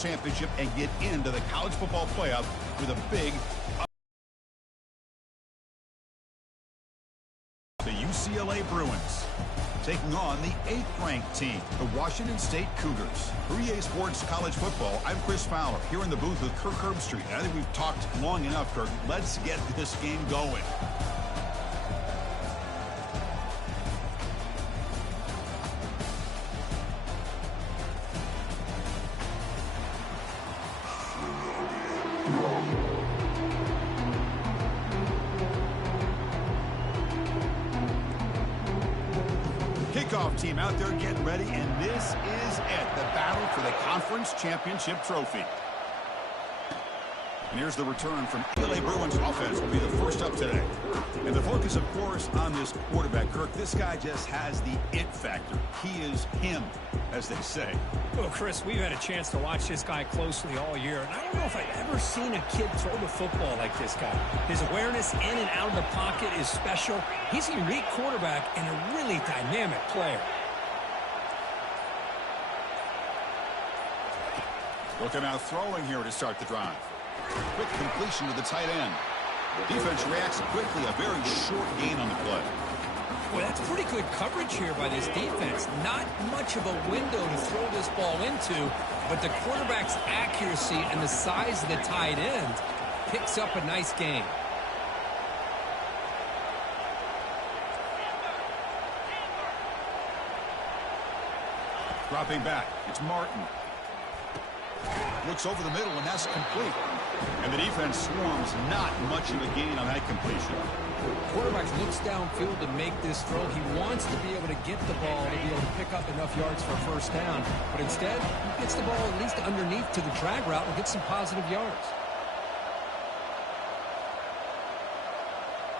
championship and get into the college football playoff with a big the UCLA Bruins taking on the 8th-ranked team, the Washington State Cougars. For EA Sports College Football, I'm Chris Fowler, here in the booth with Kirk Herbstreit. I think we've talked long enough, Kirk. Let's get this game going. Kickoff team out there getting ready, and this is it, the battle for the conference championship trophy. And here's the return from UCLA Bruins offense will be the first up today. And the focus, of course, on this quarterback, Kirk. This guy just has the it factor. He is him, as they say. Well, Chris, we've had a chance to watch this guy closely all year, and I don't know if I've ever seen a kid throw the football like this guy. His awareness in and out of the pocket is special. He's a unique quarterback and a really dynamic player. Looking out throwing here to start the drive. Quick completion to the tight end. Defense reacts quickly, a very short gain on the play. Well, that's pretty good coverage here by this defense. Not much of a window to throw this ball into, but the quarterback's accuracy and the size of the tight end picks up a nice gain. Dropping back, it's Martin. Looks over the middle, and that's complete. And the defense swarms, not much of a gain on that completion. Quarterback looks downfield to make this throw. He wants to be able to get the ball to be able to pick up enough yards for a first down. But instead, he gets the ball at least underneath to the drag route and gets some positive yards.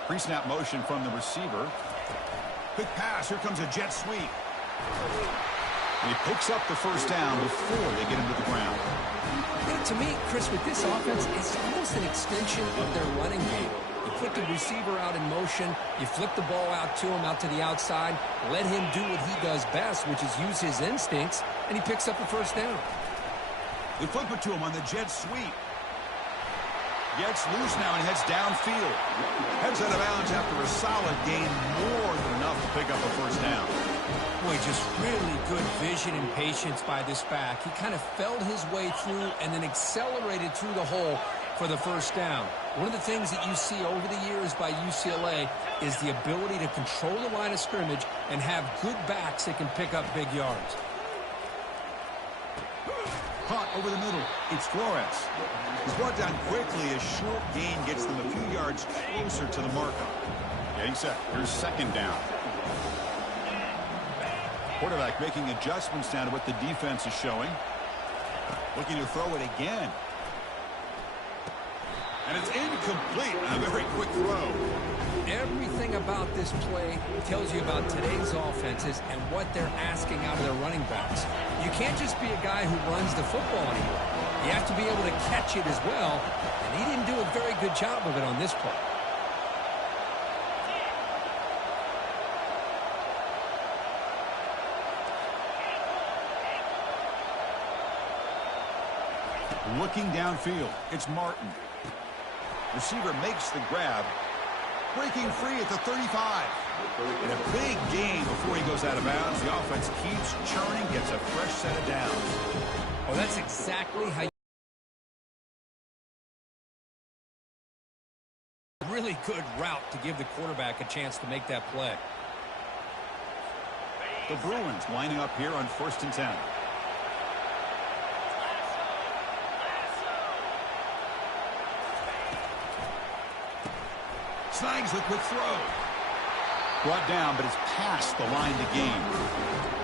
Pre-snap motion from the receiver. Quick pass. Here comes a jet sweep. And he picks up the first down before they get him to the ground. Yeah, to me, Chris, with this offense, it's almost an extension of their running game. You put the receiver out in motion, you flip the ball out to him, out to the outside, let him do what he does best, which is use his instincts, and he picks up the first down. They flip it to him on the jet sweep. Gets loose now and heads downfield. Heads out of bounds after a solid gain, more than enough to pick up a first down. Boy, just really good vision and patience by this back. He kind of felt his way through and then accelerated through the hole for the first down. One of the things that you see over the years by UCLA is the ability to control the line of scrimmage and have good backs that can pick up big yards. Caught over the middle. It's Flores. He's brought down quickly. A short gain gets them a few yards closer to the markup. Getting set. Here's second down. Quarterback making adjustments now to what the defense is showing. Looking to throw it again. And it's incomplete. A very quick throw. Everything about this play tells you about today's offenses and what they're asking out of their running backs. You can't just be a guy who runs the football anymore. You have to be able to catch it as well, and he didn't do a very good job of it on this play. Looking downfield, it's Martin. Receiver makes the grab. Breaking free at the 35. And a big gain before he goes out of bounds. The offense keeps churning, gets a fresh set of downs. Well, that's exactly how you... Really good route to give the quarterback a chance to make that play. The Bruins lining up here on 1st and 10. Snags the quick throw. Brought down, but it's past the line to gain.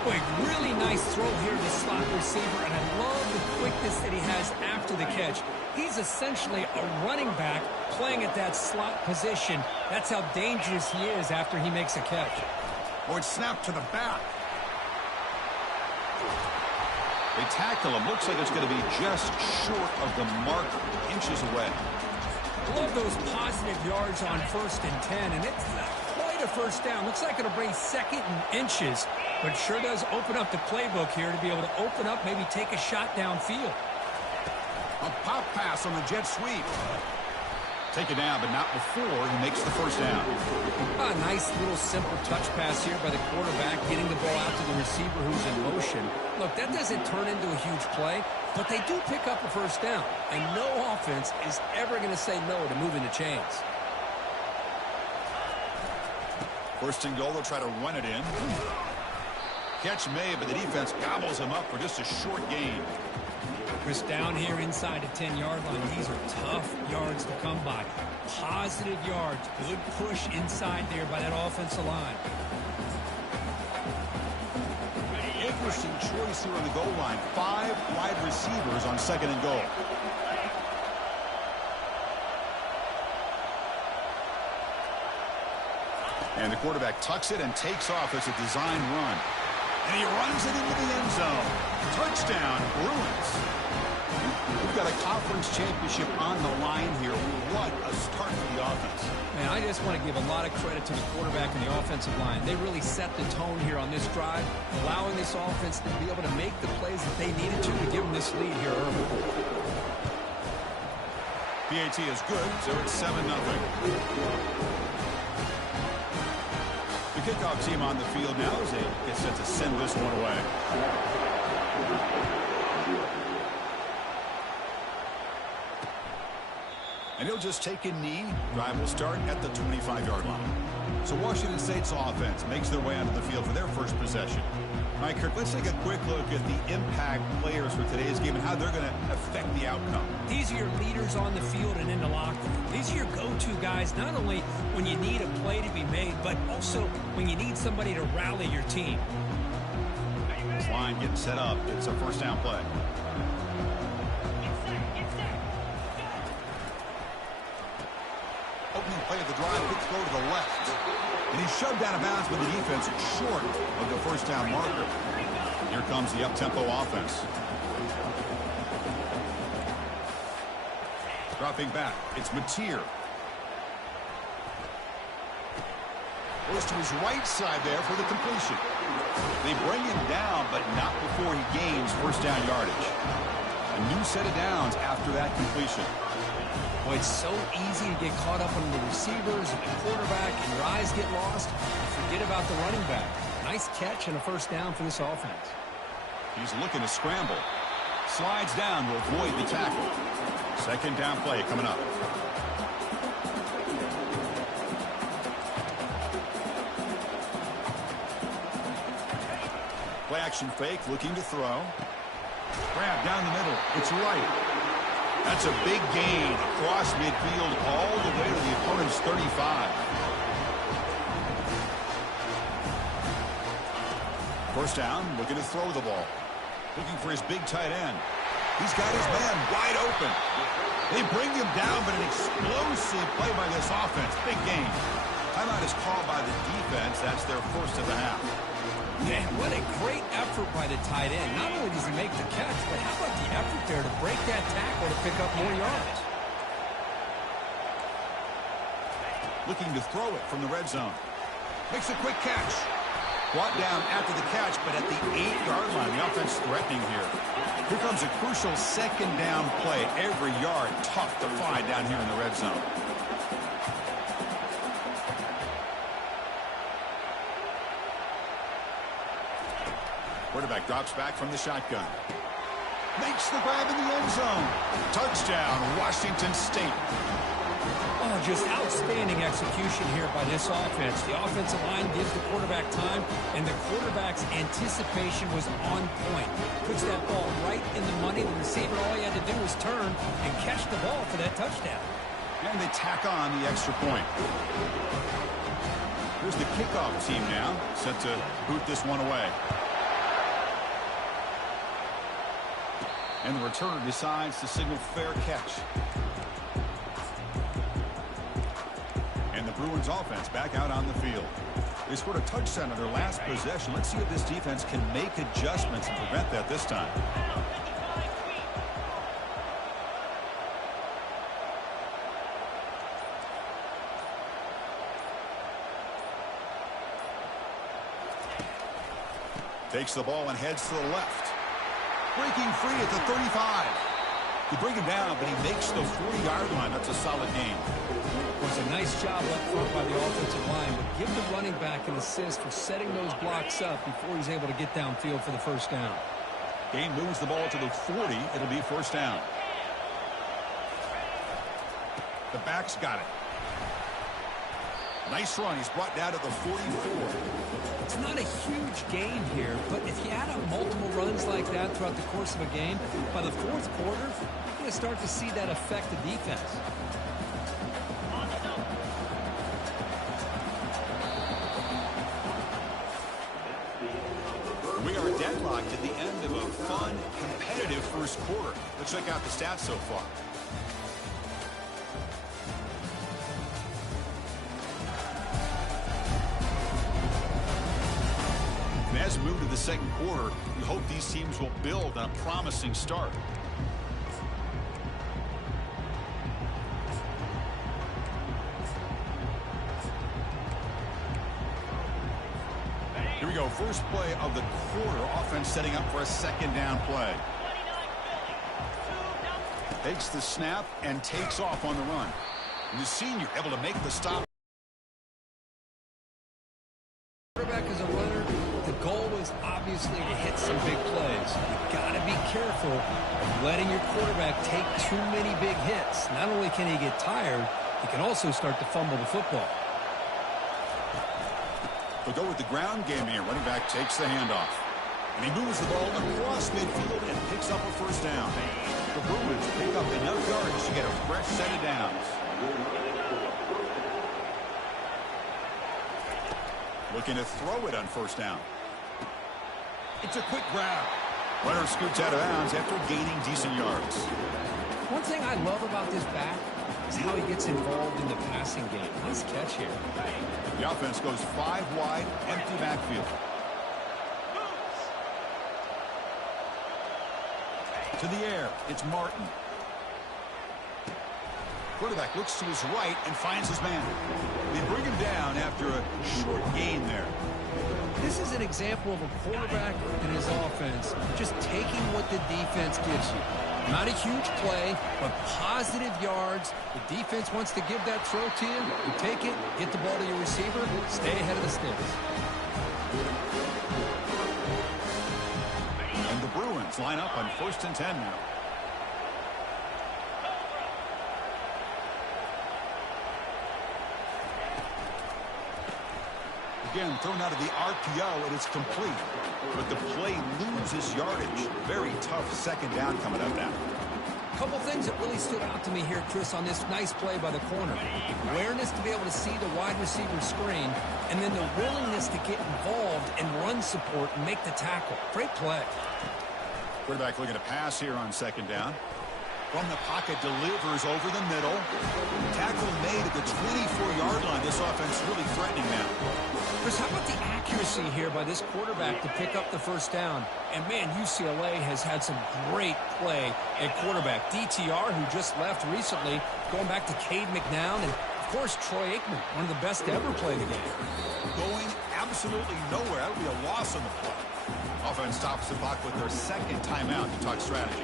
Boy, really nice throw here to the slot receiver, and I love the quickness that he has after the catch. He's essentially a running back playing at that slot position. That's how dangerous he is after he makes a catch. Oh, it's snapped to the back. They tackle him. Looks like it's going to be just short of the marker, inches away. Love those positive yards on 1st and 10, and it's not quite a first down. Looks like it'll bring 2nd and inches, but sure does open up the playbook here to be able to open up, maybe take a shot downfield. A pop pass on the jet sweep. Take it down, but not before he makes the first down. A nice little simple touch pass here by the quarterback, getting the ball out to the receiver who's in motion. Look, that doesn't turn into a huge play, but they do pick up a first down, and no offense is ever going to say no to moving the chains. First and goal, they'll try to run it in. Catch made, but the defense gobbles him up for just a short gain. Chris, down here inside the 10-yard line, these are tough yards to come by. Positive yards, good push inside there by that offensive line. Interesting choice here on the goal line. 5 wide receivers on second and goal. And the quarterback tucks it and takes off as a design run. And he runs it into the end zone. Touchdown, Bruins. We've got a conference championship on the line here. What a start for the offense. Man, I just want to give a lot of credit to the quarterback and the offensive line. They really set the tone here on this drive, allowing this offense to be able to make the plays that they needed to give them this lead here early. PAT is good, so it's 7-0. The kickoff team on the field now as they get set to send this one away. And he'll just take a knee. Drive will start at the 25-yard line. So Washington State's offense makes their way onto the field for their first possession. All right, Kirk, let's take a quick look at the impact players for today's game and how they're going to affect the outcome. These are your leaders on the field and in the locker room. These are your go-to guys, not only when you need a play to be made, but also when you need somebody to rally your team. This line getting set up. It's a first down play. Opening play of the drive, quick throw to the left. And he's shoved out of bounds by the defense short of the first down marker. Here comes the up-tempo offense. Dropping back, it's Mateer. Goes to his right side there for the completion. They bring him down, but not before he gains first down yardage. A new set of downs after that completion. Boy, it's so easy to get caught up on the receivers and the quarterback, and your eyes get lost. Forget about the running back. Nice catch and a first down for this offense. He's looking to scramble. Slides down to avoid the tackle. Second down play coming up. Play action fake, looking to throw. Grab down the middle. It's right. That's a big gain across midfield all the way to the opponent's 35. First down, looking to throw the ball. Looking for his big tight end. He's got his man wide open. They bring him down, but an explosive play by this offense. Big gain. Timeout is called by the defense. That's their first of the half. Man, what a great effort by the tight end. Not only does he make the catch, but how about the effort there to break that tackle to pick up more yards? Looking to throw it from the red zone. Makes a quick catch. Brought down after the catch, but at the 8-yard line, the offense threatening here. Here comes a crucial second down play. Every yard tough to find down here in the red zone. Quarterback drops back from the shotgun. Makes the grab in the end zone. Touchdown, Washington State. Oh, just outstanding execution here by this offense. The offensive line gives the quarterback time, and the quarterback's anticipation was on point. Puts that ball right in the money. The receiver, all he had to do was turn and catch the ball for that touchdown. And they tack on the extra point. Here's the kickoff team now, set to boot this one away. And the returner decides to signal fair catch. And the Bruins offense back out on the field. They scored a touchdown on their last possession. Let's see if this defense can make adjustments and prevent that this time. Takes the ball and heads to the left. Breaking free at the 35. You bring him down, but he makes the 40-yard line. That's a solid gain. It was a nice job up front by the offensive line, but give the running back an assist for setting those blocks up before he's able to get downfield for the first down. Gain moves the ball to the 40. It'll be first down. The back's got it. Nice run. He's brought down to the 44. It's not a huge gain here, but if you add up multiple runs like that throughout the course of a game, by the fourth quarter, you're going to start to see that affect the defense. We are deadlocked at the end of a fun, competitive first quarter. Let's check out the stats so far. As we move to the second quarter, we hope these teams will build on a promising start. Here we go. First play of the quarter. Offense setting up for a second down play. Takes the snap and takes off on the run. And the senior able to make the stop. Quarterback is a runner. The goal is obviously to hit some big plays. You've got to be careful of letting your quarterback take too many big hits. Not only can he get tired, he can also start to fumble the football. We'll go with the ground game here. Running back takes the handoff. And he moves the ball across midfield and picks up a first down. The Bruins pick up enough yards to get a fresh set of downs. Looking to throw it on first down. It's a quick grab. Runner scoots out of bounds after gaining decent yards. One thing I love about this back is how he gets involved in the passing game. Nice catch here. The offense goes 5 wide, empty backfield. To the air, it's Martin. Quarterback looks to his right and finds his man. They bring him down after a short gain there. This is an example of a quarterback and his offense just taking what the defense gives you. Not a huge play, but positive yards. The defense wants to give that throw to you. You take it, get the ball to your receiver, stay ahead of the sticks. And the Bruins line up on 1st and 10 now. Again, thrown out of the RPO, and it's complete. But the play loses yardage. Very tough second down coming up now. A couple things that really stood out to me here, Chris, on this nice play by the corner. Awareness to be able to see the wide receiver screen, and then the willingness to get involved and run support and make the tackle. Great play. Quarterback looking to pass here on second down. From the pocket, delivers over the middle. Tackle made at the 24-yard line. This offense really threatening now. Chris, how about the accuracy here by this quarterback to pick up the first down? And, man, UCLA has had some great play at quarterback. DTR, who just left recently, going back to Cade McNown, and, of course, Troy Aikman, one of the best to ever play the game. Going absolutely nowhere. That would be a loss on the play. Offense stops the clock with their second timeout to talk strategy.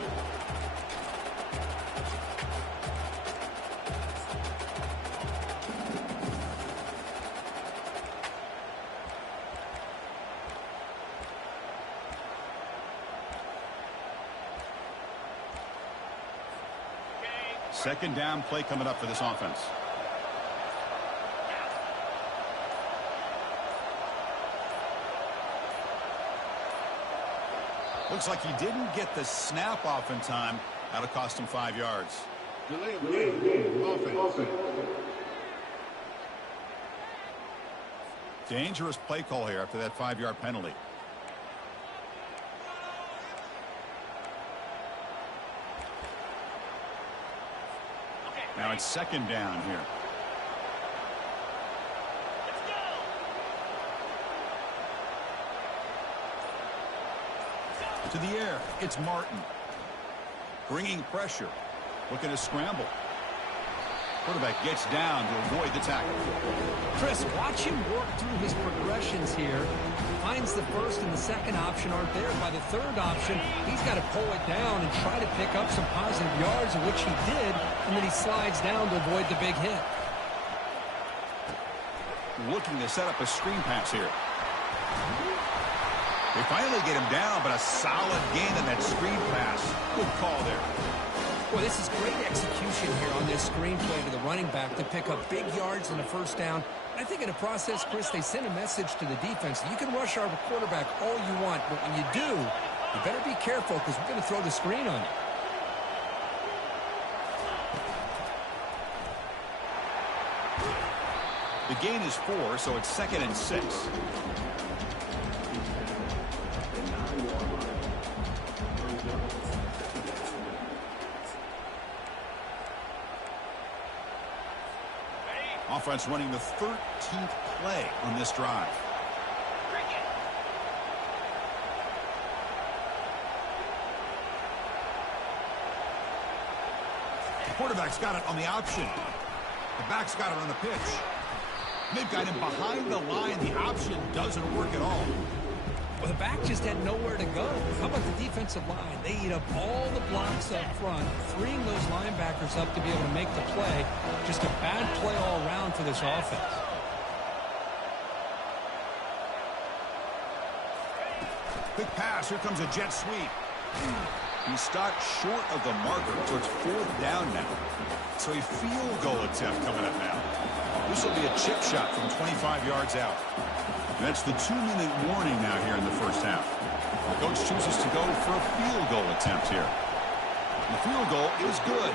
Second down play coming up for this offense. Looks like he didn't get the snap off in time. That'll cost him 5 yards. Delay of game. Offense. Dangerous play call here after that 5-yard penalty. Now it's second down here. To the air, it's Martin. Bringing pressure. Looking to scramble. Quarterback gets down to avoid the tackle. Chris, watch him work through his progressions here. Finds the first and the second option aren't there. By the third option, he's got to pull it down and try to pick up some positive yards, which he did, and then he slides down to avoid the big hit. Looking to set up a screen pass here. They finally get him down, but a solid gain on that screen pass. Good call there. Well, this is great execution here on this screen play to the running back to pick up big yards and a first down. I think in the process, Chris, they send a message to the defense. You can rush our quarterback all you want, but when you do, you better be careful because we're going to throw the screen on you. The gain is 4, so it's 2nd and 6. Offense running the 13th play on this drive. The quarterback's got it on the option. The back's got it on the pitch. They've got him behind the line. The option doesn't work at all. Well, the back just had nowhere to go. How about the defensive line? They eat up all the blocks up front, freeing those linebackers up to be able to make the play. Just a bad play all around for this offense. Big pass. Here comes a jet sweep. He stopped short of the marker, so it's 4th down now. So a field goal attempt coming up now. This will be a chip shot from 25 yards out. That's the 2-minute warning now here in the first half. The coach chooses to go for a field goal attempt here. The field goal is good.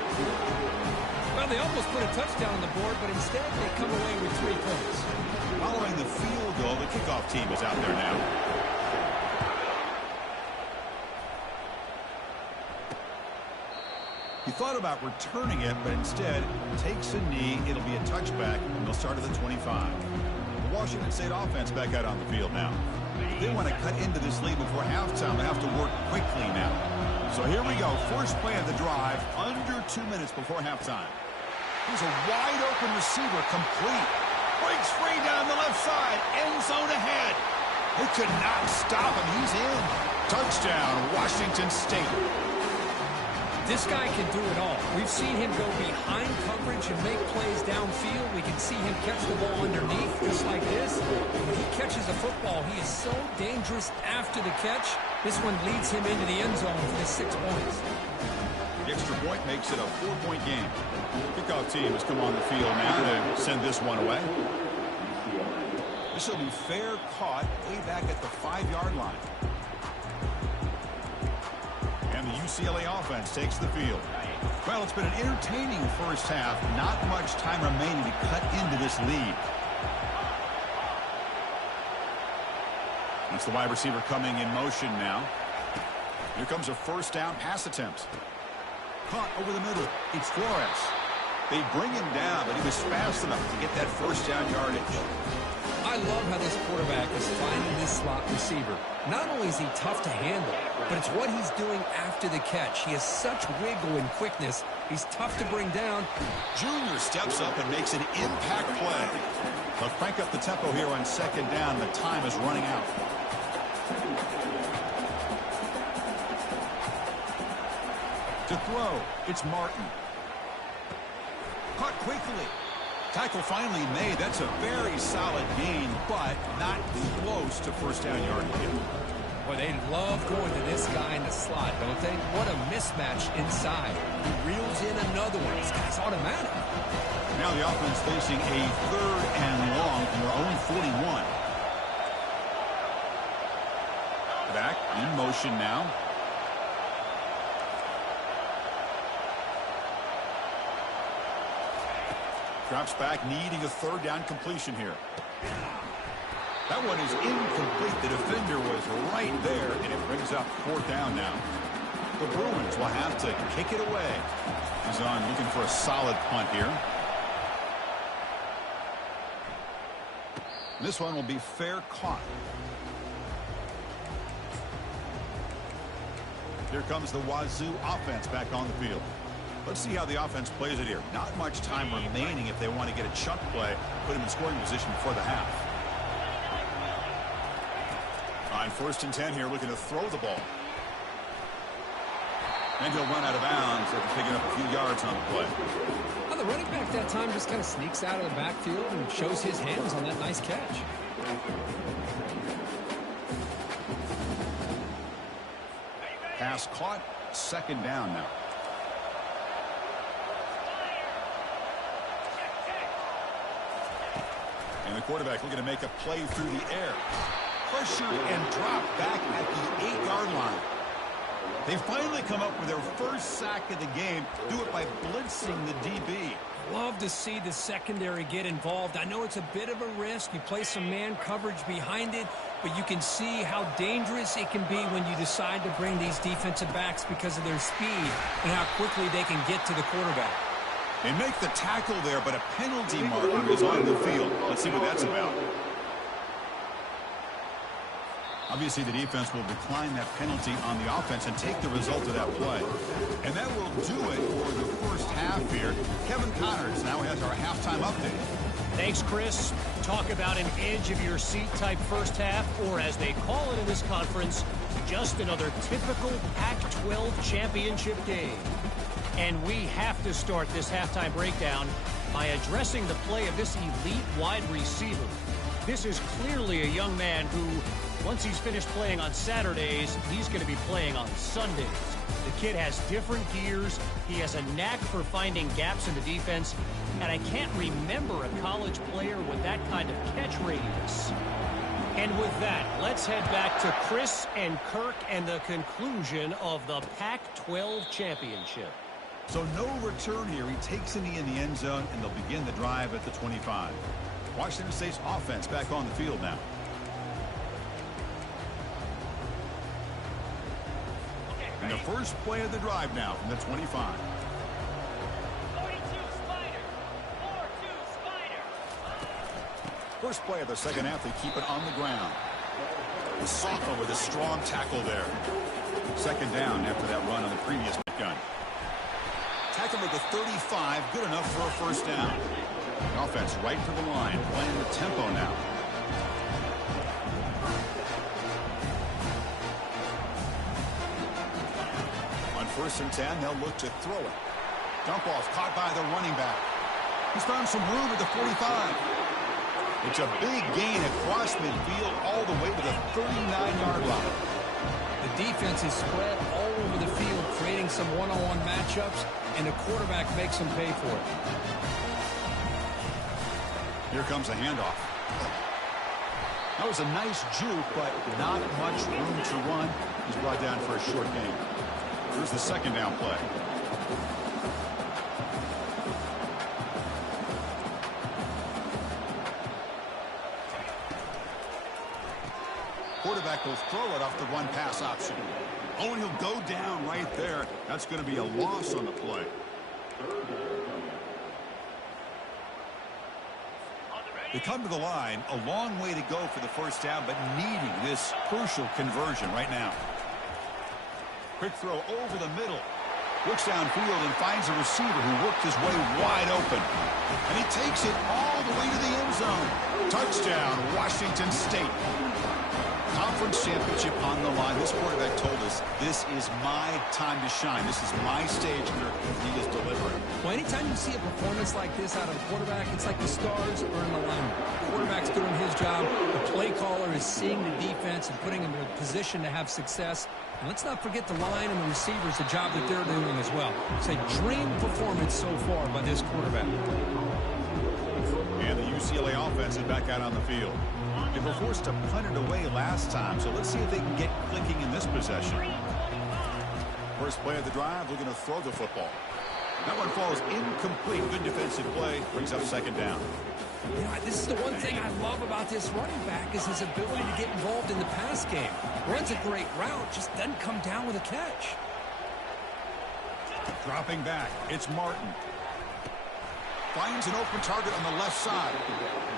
Well, they almost put a touchdown on the board, but instead they come away with 3 points. Following the field goal, the kickoff team is out there now. He thought about returning it, but instead takes a knee. It'll be a touchback, and they'll start at the 25. The Washington State offense back out on the field now. If they want to cut into this lead before halftime, they have to work quickly now. So here we go. First play of the drive, under 2 minutes before halftime. Here's a wide-open receiver, complete. Breaks free down the left side. End zone ahead. They could not stop him. He's in. Touchdown, Washington State. This guy can do it all. We've seen him go behind coverage and make plays downfield. We can see him catch the ball underneath, just like this. When he catches a football, he is so dangerous after the catch. This one leads him into the end zone for the 6 points. The extra point makes it a 4-point game. Kickoff team has come on the field now to send this one away. This will be fair caught way back at the 5-yard line. And the UCLA offense takes the field. Well, it's been an entertaining first half. Not much time remaining to cut into this lead. It's the wide receiver coming in motion now. Here comes a first down pass attempt. Caught over the middle. It's Flores. They bring him down, but he was fast enough to get that first down yardage. I love how this quarterback is finding this slot receiver. Not only is he tough to handle, but it's what he's doing after the catch. He has such wiggle and quickness. He's tough to bring down. Junior steps up and makes an impact play. They'll crank up the tempo here on second down. The time is running out. To throw, it's Martin. Caught quickly. Tackle finally made. That's a very solid gain, but not close to first down yardage. Boy, they love going to this guy in the slot, don't they? What a mismatch inside. He reels in another one. This guy's automatic. Now the offense facing a 3rd and long from their own 41. Back in motion now. Drops back, needing a 3rd down completion here. That one is incomplete. The defender was right there, and it brings up 4th down now. The Bruins will have to kick it away. He's on looking for a solid punt here. This one will be fair caught. Here comes the Wazoo offense back on the field. Let's see how the offense plays it here. Not much time remaining if they want to get a chunk play, put him in scoring position before the half. On 1st and 10 here, looking to throw the ball. And he'll run out of bounds after picking up a few yards on the play. Well, the running back that time just kind of sneaks out of the backfield and shows his hands on that nice catch. Pass caught, 2nd down now. And the quarterback looking to make a play through the air. Pressure and drop back at the 8-yard line. They finally come up with their first sack of the game. Do it by blitzing the DB. Love to see the secondary get involved. I know it's a bit of a risk. You play some man coverage behind it, but you can see how dangerous it can be when you decide to bring these defensive backs because of their speed and how quickly they can get to the quarterback. They make the tackle there, but a penalty marker is on the field. Let's see what that's about. Obviously, the defense will decline that penalty on the offense and take the result of that play. And that will do it for the first half here. Kevin Connors now has our halftime update. Thanks, Chris. Talk about an edge-of-your-seat type first half, or as they call it in this conference, just another typical Pac-12 championship game. And we have to start this halftime breakdown by addressing the play of this elite wide receiver. This is clearly a young man who, once he's finished playing on Saturdays, he's going to be playing on Sundays. The kid has different gears. He has a knack for finding gaps in the defense. And I can't remember a college player with that kind of catch radius. And with that, let's head back to Chris and Kirk and the conclusion of the Pac-12 championship. So no return here. He takes a knee in the end zone, and they'll begin the drive at the 25. Washington State's offense back on the field now. And the first play of the drive now from the 25. 42 Spider. 4-2 Spider. First play of the second half, they keep it on the ground. Soffa with a strong tackle there. 2nd down after that run on the previous gun. Tackle at the 35, good enough for a first down. The offense right to the line, playing the tempo now. On 1st and 10, they'll look to throw it. Dump off caught by the running back. He's found some room at the 45. It's a big gain across midfield all the way to the 39-yard line. The defense is spread all over the field, creating some one-on-one matchups, and the quarterback makes them pay for it. Here comes a handoff. That was a nice juke, but not much room to run. He's brought down for a short gain. Here's the 2nd down play. Quarterback will throw it off the run-pass option. Oh, and he'll go down right there. That's going to be a loss on the play. They come to the line, a long way to go for the first down, but needing this crucial conversion right now. Quick throw over the middle. Looks downfield and finds a receiver who worked his way wide open. And he takes it all the way to the end zone. Touchdown, Washington State. Conference championship on the line. This quarterback told us, this is my time to shine. This is my stage here. He is delivering. Well, anytime you see a performance like this out of a quarterback, it's like the stars are in alignment. The quarterback's doing his job. The play caller is seeing the defense and putting him in a position to have success. And let's not forget the line and the receivers, the job that they're doing as well. It's a dream performance so far by this quarterback. And the UCLA offense is back out on the field. They were forced to punt it away last time, so let's see if they can get clicking in this possession. First play of the drive, looking to throw the football. That one falls incomplete. Good defensive play, brings up 2nd down. You know, this is the one thing I love about this running back is his ability to get involved in the pass game. Runs a great route, just doesn't come down with a catch. Dropping back, it's Martin. Finds an open target on the left side.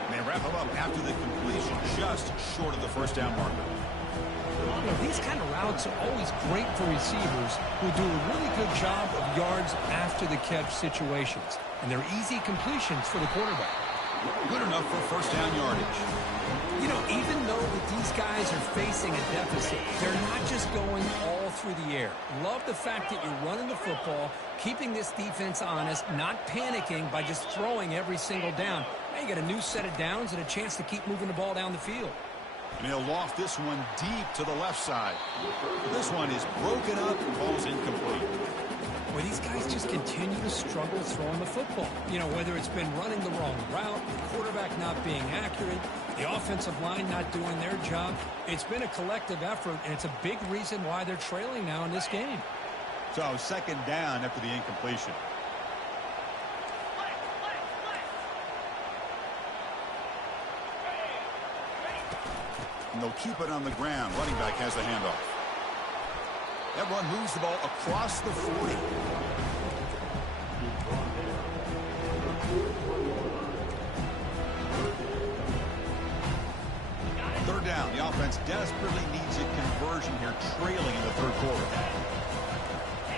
And they wrap him up after the completion, just short of the first down marker. You know, these kind of routes are always great for receivers who do a really good job of yards after the catch situations. And they're easy completions for the quarterback. Good enough for first down yardage. You know, even though that these guys are facing a deficit, they're not just going all through the air. Love the fact that you're running the football, keeping this defense honest, not panicking by just throwing every single down. Now you got a new set of downs and a chance to keep moving the ball down the field. And he'll loft this one deep to the left side. This one is broken up and falls incomplete. Well, these guys just continue to struggle throwing the football. You know, whether it's been running the wrong route, the quarterback not being accurate, the offensive line not doing their job. It's been a collective effort, and it's a big reason why they're trailing now in this game. So second down after the incompletion. And they'll keep it on the ground. Running back has the handoff. That run moves the ball across the 40. Third down. The offense desperately needs a conversion here, trailing in the third quarter.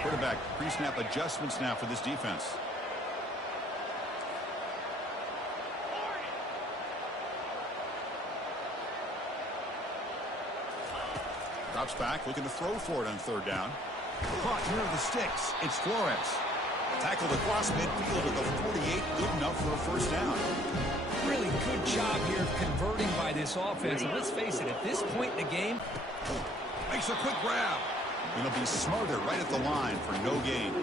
Quarterback pre-snap adjustments now for this defense. Drops back, looking to throw for it on third down. Caught near the sticks. It's Flores. Tackled across midfield at the 48. Good enough for a first down. Really good job here of converting by this offense. And let's face it, at this point in the game, Makes a quick grab. It'll be smothered right at the line for no gain.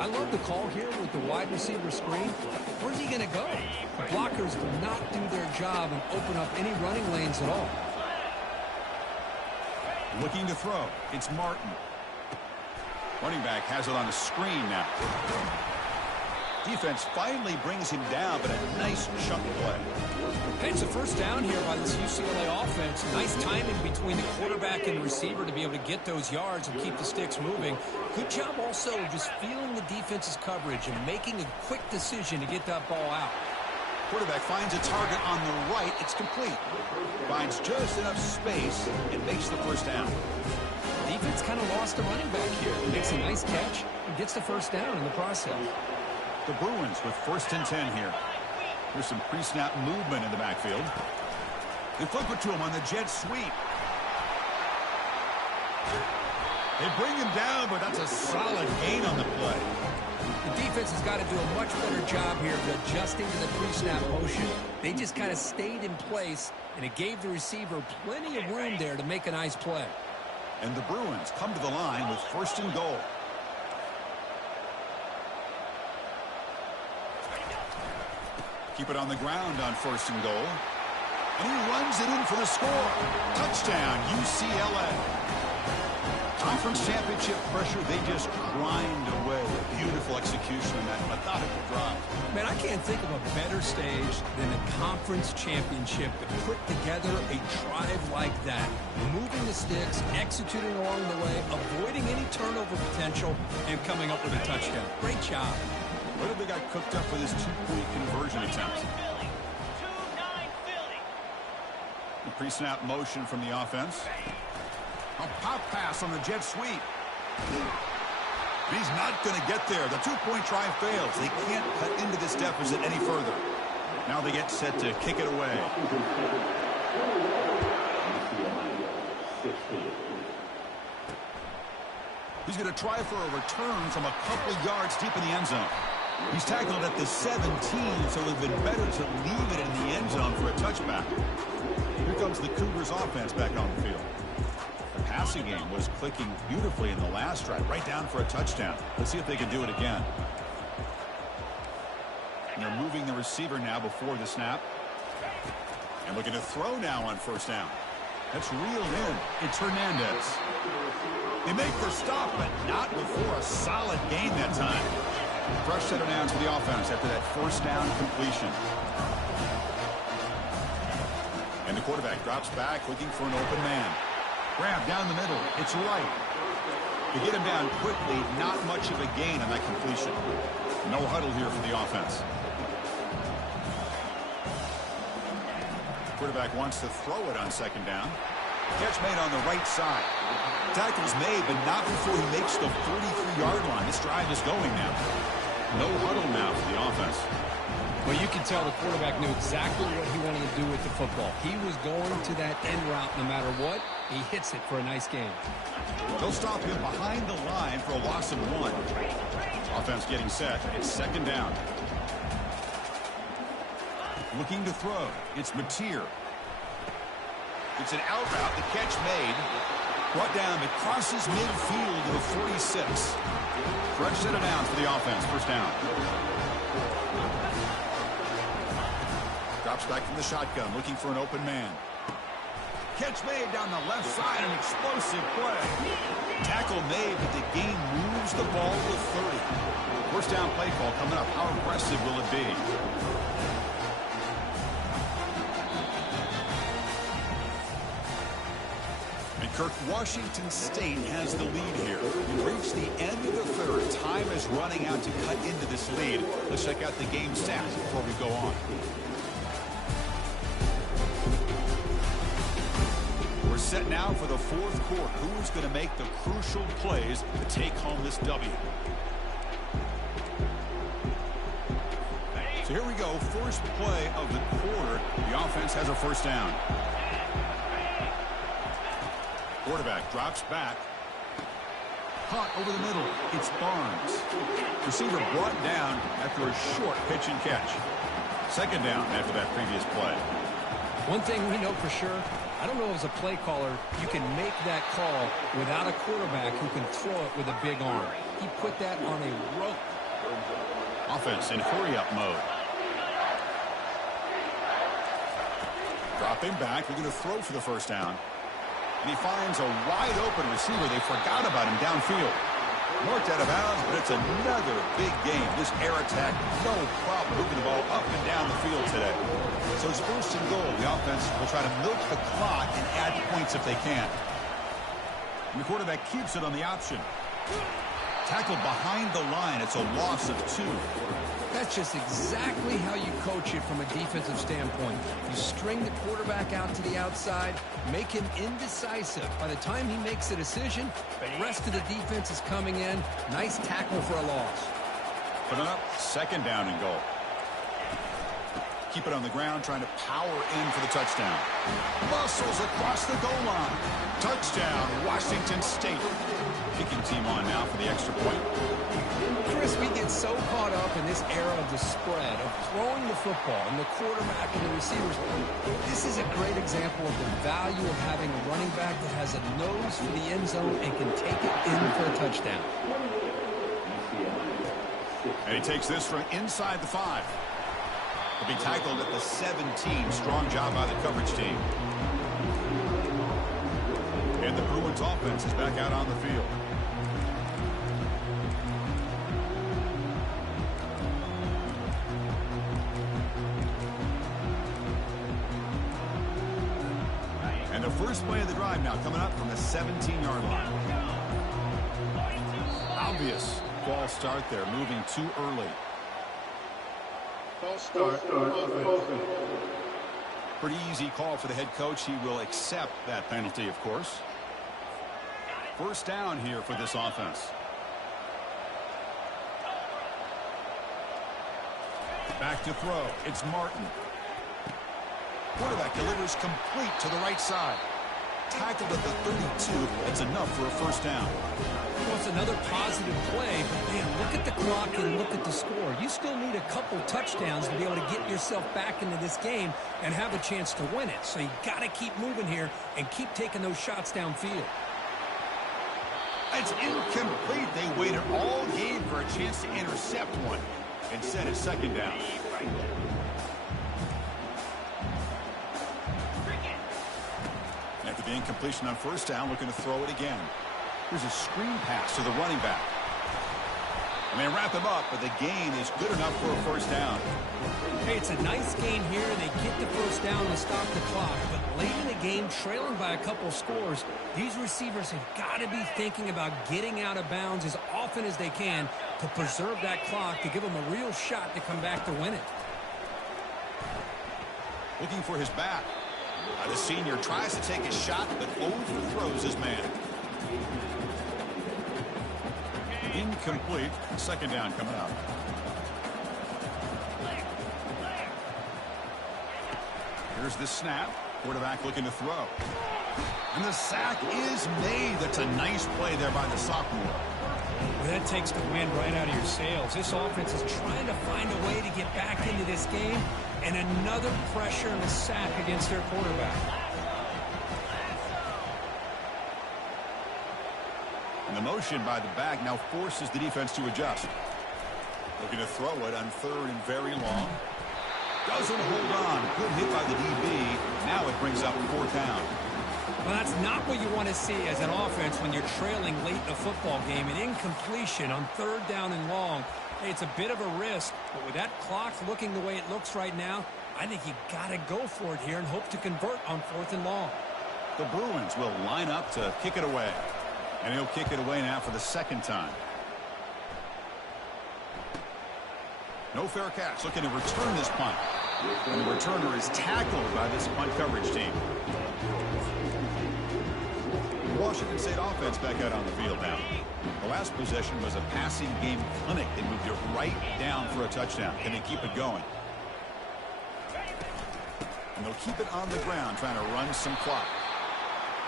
I love the call here with the wide receiver screen. Where's he going to go? The blockers do not do their job and open up any running lanes at all. Looking to throw. It's Martin. Running back has it on the screen now. Defense finally brings him down, but a nice chunk play. And it's a first down here by this UCLA offense. Nice timing between the quarterback and the receiver to be able to get those yards and keep the sticks moving. Good job also of just feeling the defense's coverage and making a quick decision to get that ball out. Quarterback finds a target on the right. It's complete. Finds just enough space and makes the first down. Defense kind of lost a running back here. Makes a nice catch and gets the first down in the process. The Bruins with first and 10 here. There's some pre-snap movement in the backfield. They flip it to him on the jet sweep. They bring him down, but that's a solid gain on the play. The defense has got to do a much better job here of adjusting to the pre-snap motion. They just kind of stayed in place, and it gave the receiver plenty of room there to make a nice play. And the Bruins come to the line with first and goal. Keep it on the ground on first and goal. And he runs it in for the score. Touchdown, UCLA. Conference championship pressure, they just grind away. Beautiful execution on that methodical drive. Man, I can't think of a better stage than a conference championship to put together a drive like that. Moving the sticks, executing along the way, avoiding any turnover potential, and coming up with a touchdown. Great job. What have they got cooked up for this two-point conversion attempt? 2-9 Philly. The pre-snap motion from the offense. A pop pass on the jet sweep. He's not going to get there. The two-point try fails. They can't cut into this deficit any further. Now they get set to kick it away. He's going to try for a return from a couple yards deep in the end zone. He's tackled at the 17, so it would have been better to leave it in the end zone for a touchback. Here comes the Cougars offense back on the field. The passing game was clicking beautifully in the last drive, right down for a touchdown. Let's see if they can do it again. And they're moving the receiver now before the snap. And looking to throw now on first down. That's reeled in. It's Hernandez. They make the stop, but not before a solid gain that time. Fresh set of downs for the offense after that first down completion. And the quarterback drops back looking for an open man. Grab down the middle. It's right. To get him down quickly, not much of a gain on that completion. No huddle here for the offense. Quarterback wants to throw it on second down. Catch made on the right side. Tackle's made, but not before he makes the 43-yard line. This drive is going now. No huddle now for the offense. Well, you can tell the quarterback knew exactly what he wanted to do with the football. He was going to that end route no matter what. He hits it for a nice game. They'll stop him behind the line for a loss of 1. Offense getting set. It's second down. Looking to throw. It's Mateer. It's an out route. The catch made. Brought down. It crosses midfield to the 46. Fresh set of downs for the offense. First down. Drops back from the shotgun. Looking for an open man. Catch made down the left side. An explosive play. Tackle made, but the game moves the ball to 30. First down play call coming up. How aggressive will it be? Kirk, Washington State has the lead here. We reach the end of the third. Time is running out to cut into this lead. Let's check out the game stats before we go on. We're set now for the fourth quarter. Who's going to make the crucial plays to take home this W? So here we go. First play of the quarter. The offense has a first down. Quarterback drops back. Caught over the middle. It's Barnes. Receiver brought down after a short pitch and catch. Second down after that previous play. One thing we know for sure, I don't know as a play caller, you can make that call without a quarterback who can throw it with a big arm. He put that on a rope. Offense in hurry-up mode. Dropping back. We're going to throw for the first down. And he finds a wide-open receiver. They forgot about him downfield. Marked out of bounds, but it's another big game. This air attack, no problem moving the ball up and down the field today. So it's first and goal. The offense will try to milk the clock and add points if they can. And the quarterback keeps it on the option. Tackled behind the line. It's a loss of 2. That's just exactly how you coach it from a defensive standpoint. You string the quarterback out to the outside, make him indecisive. By the time he makes a decision, the rest of the defense is coming in. Nice tackle for a loss. Put it up, second down and goal. Keep it on the ground, trying to power in for the touchdown. Muscles across the goal line. Touchdown, Washington State. Kicking team on now for the extra point. Chris, we get so caught up in this era of the spread, of throwing the football, and the quarterback and the receivers. This is a great example of the value of having a running back that has a nose for the end zone and can take it in for a touchdown. And he takes this from inside the 5. He'll be tackled at the 17. Strong job by the coverage team. And the Bruins offense is back out on the field. And the first play of the drive now coming up from the 17-yard line. Obvious false start there, moving too early. Pretty easy call for the head coach. He will accept that penalty, of course. First down here for this offense. Back to throw. It's Martin. Quarterback delivers complete to the right side. Tackled at the 32. That's enough for a first down. Well, it's another positive play, but man, look at the clock and look at the score. You still need a couple touchdowns to be able to get yourself back into this game and have a chance to win it. So you got to keep moving here and keep taking those shots downfield. It's incomplete. They waited all game for a chance to intercept one. Instead, it's second down. After the incompletion on first down, looking to throw it again. Here's a screen pass to the running back. And they wrap him up, but the gain is good enough for a first down. Hey, it's a nice gain here. They get the first down to stop the clock. But late in the game, trailing by a couple scores, these receivers have got to be thinking about getting out of bounds as often as they can to preserve that clock, to give them a real shot to come back to win it. Looking for his back. The senior tries to take a shot, but overthrows his man. Incomplete. Second down coming up. Here's the snap. Quarterback looking to throw. And the sack is made. That's a nice play there by the sophomore. Well, that takes the wind right out of your sails. This offense is trying to find a way to get back into this game, and another pressure and a sack against their quarterback. And the motion by the back now forces the defense to adjust. Looking to throw it on third and very long. Doesn't hold on. Good hit by the DB. Now it brings up fourth down. Well, that's not what you want to see as an offense when you're trailing late in a football game. An incompletion on third down and long. Hey, it's a bit of a risk, but with that clock looking the way it looks right now, I think you got to go for it here and hope to convert on fourth and long. The Bruins will line up to kick it away. And he'll kick it away now for the second time. No fair catch. Looking to return this punt. And the returner is tackled by this punt coverage team. Washington State offense back out on the field now. The last possession was a passing game clinic. They moved it right down for a touchdown. Can they keep it going? And they'll keep it on the ground, trying to run some clock.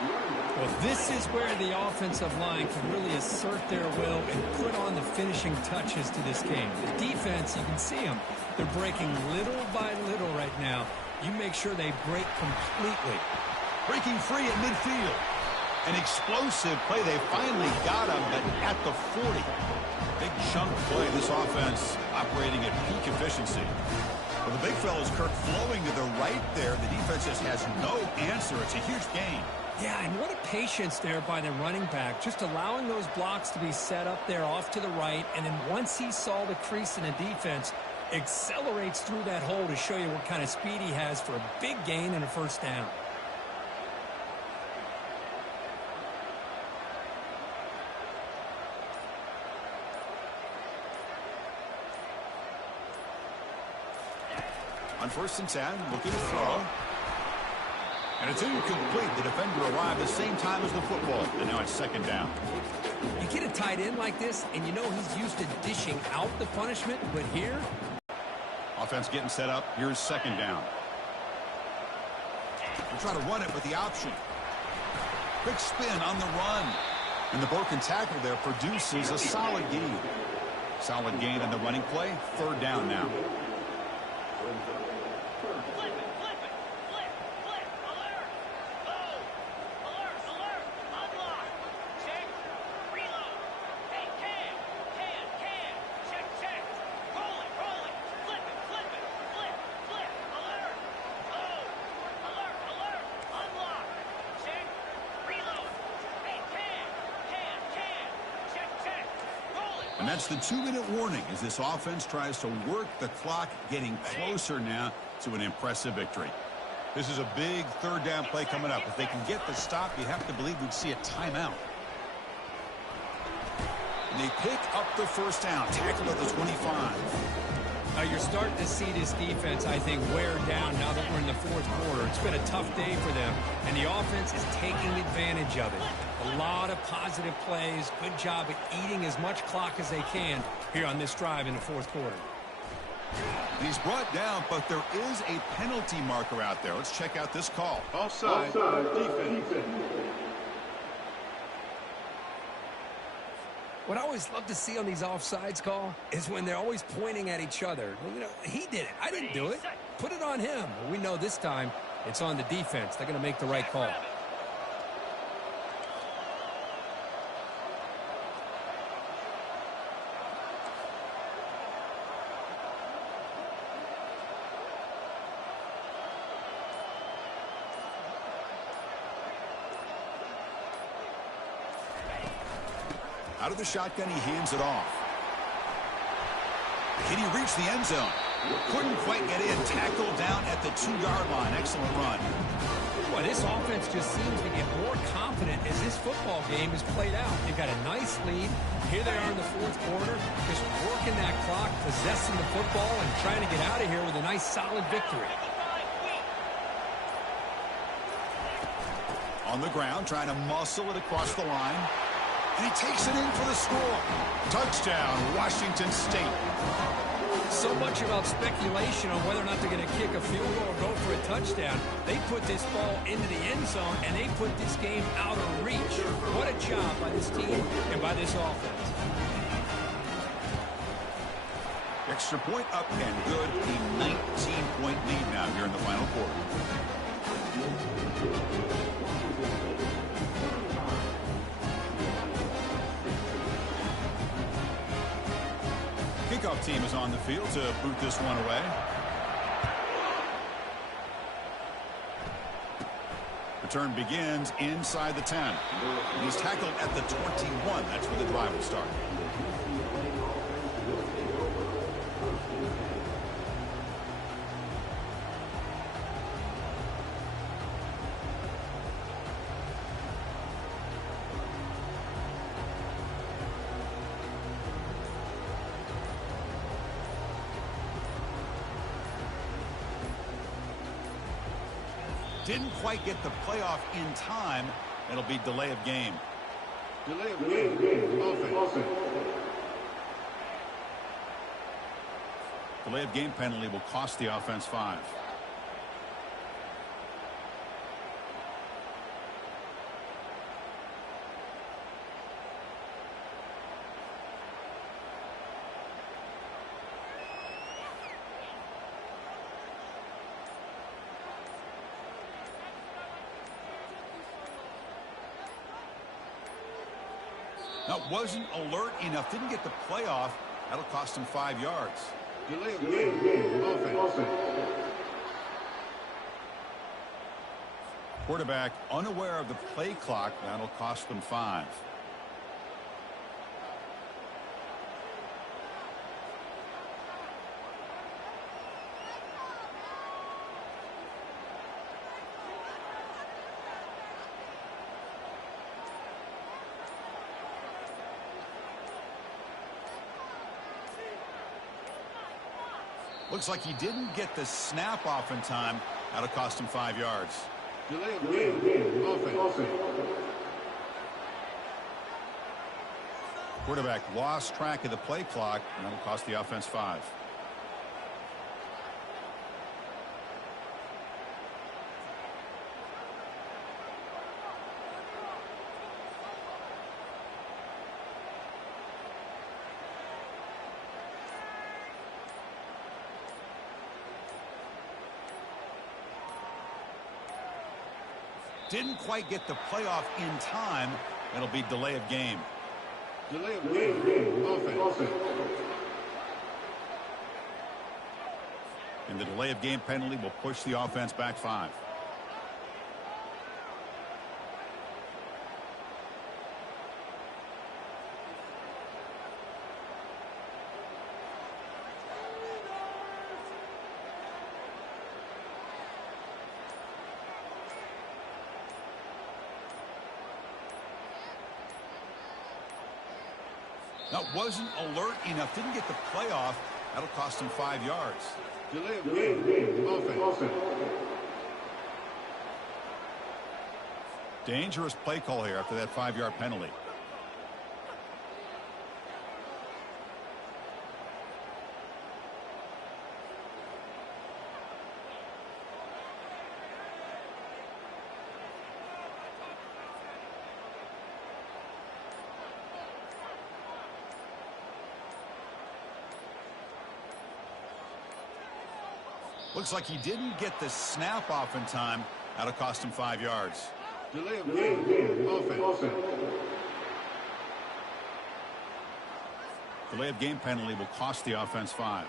Well, this is where the offensive line can really assert their will and put on the finishing touches to this game. The defense, you can see them. They're breaking little by little right now. You make sure they break completely. Breaking free at midfield. An explosive play. They finally got him, but at the 40. Big chunk play. This offense operating at peak efficiency. Well, the big fella's Kirk flowing to the right there. The defense just has no answer. It's a huge gain. Yeah, and what a patience there by the running back. Just allowing those blocks to be set up there off to the right. And then once he saw the crease in the defense, accelerates through that hole to show you what kind of speed he has for a big gain and a first down. On 1st and 10, looking to throw. And it's incomplete. The defender arrived the same time as the football. And now it's second down. You get a tight end like this, and you know he's used to dishing out the punishment, but here... Offense getting set up. Here's second down. We'll try to run it with the option. Quick spin on the run. And the broken tackle there produces a solid gain. Solid gain on the running play. Third down now. And that's the 2-minute warning as this offense tries to work the clock, getting closer now to an impressive victory. This is a big third down play coming up. If they can get the stop, you have to believe we'd see a timeout. And they pick up the first down, tackle at the 25. Now you're starting to see this defense, I think, wear down now that we're in the fourth quarter. It's been a tough day for them, and the offense is taking advantage of it. A lot of positive plays. Good job at eating as much clock as they can here on this drive in the fourth quarter. He's brought down, but there is a penalty marker out there. Let's check out this call. Offside. Defense. What I always love to see on these offsides call is when they're always pointing at each other. Well, you know, he did it. I didn't do it. Put it on him. Well, we know this time it's on the defense. They're going to make the right call. Out of the shotgun, he hands it off. Can he reach the end zone? Couldn't quite get in. Tackled down at the 2-yard line. Excellent run. Boy, this offense just seems to get more confident as this football game is played out. They've got a nice lead. Here they are in the fourth quarter, just working that clock, possessing the football, and trying to get out of here with a nice, solid victory. On the ground, trying to muscle it across the line. And he takes it in for the score. Touchdown, Washington State. So much about speculation on whether or not they're going to kick a field goal or go for a touchdown. They put this ball into the end zone, and they put this game out of reach. What a job by this team and by this offense. Extra point up and good. A 19-point lead now here in the final quarter. Kickoff team is on the field to boot this one away. Return begins inside the 10. And he's tackled at the 21. That's where the drive will start. Didn't quite get the playoff in time. It'll be delay of game. Delay of game. Offense. Delay of game penalty will cost the offense 5. Now, wasn't alert enough. Didn't get the playoff. That'll cost him 5 yards. Delay of game. Offense. Quarterback unaware of the play clock. That'll cost them 5. Looks like he didn't get the snap off in time. That'll cost him 5 yards. Delay of game. Offense. Quarterback lost track of the play clock, and that'll cost the offense 5. Didn't quite get the playoff in time. It'll be delay of game. Delay of game. Offense. And the delay of game penalty will push the offense back 5. Now, wasn't alert enough. Didn't get the playoff. That'll cost him 5 yards. Delay of game. Offense. Dangerous play call here after that 5-yard penalty. Looks like he didn't get the snap off in time. That'll cost him 5 yards. Delay of game. Offense. Delay of game penalty will cost the offense 5.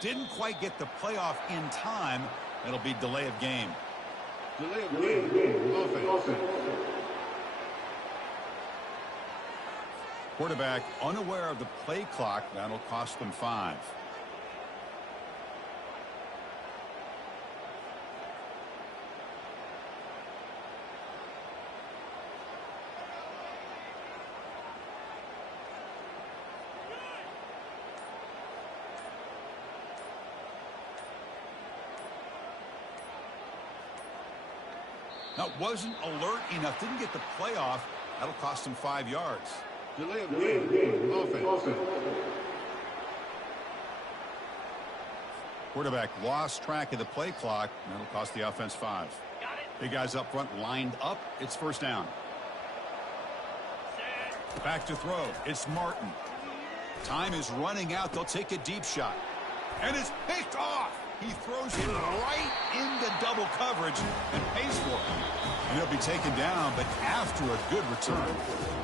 Didn't quite get the playoff in time. It'll be delay of game. Delay of game. Offense. Quarterback unaware of the play clock. That'll cost them 5. Now, wasn't alert enough, didn't get the play off. That'll cost him 5 yards. Delay of game. Offense. Quarterback lost track of the play clock. That'll cost the offense 5. Got it. Big guys up front lined up. It's first down. Set. Back to throw. It's Martin. Time is running out. They'll take a deep shot. And it's picked off. He throws it right into double coverage and pays for it. And he'll be taken down, but after a good return.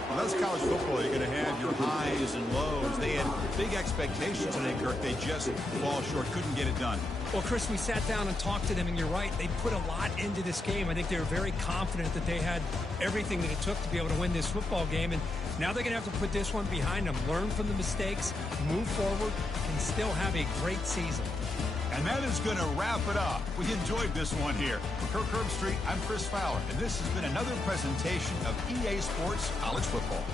Well, that's college football. You're going to have your highs and lows. They had big expectations today, Kirk. They just fall short. Couldn't get it done. Well, Chris, we sat down and talked to them, and you're right. They put a lot into this game. I think they were very confident that they had everything that it took to be able to win this football game. And now they're going to have to put this one behind them, learn from the mistakes, move forward, and still have a great season. And that is going to wrap it up. We enjoyed this one here. For Kirk Herbstreit, I'm Chris Fowler, and this has been another presentation of EA Sports College Football.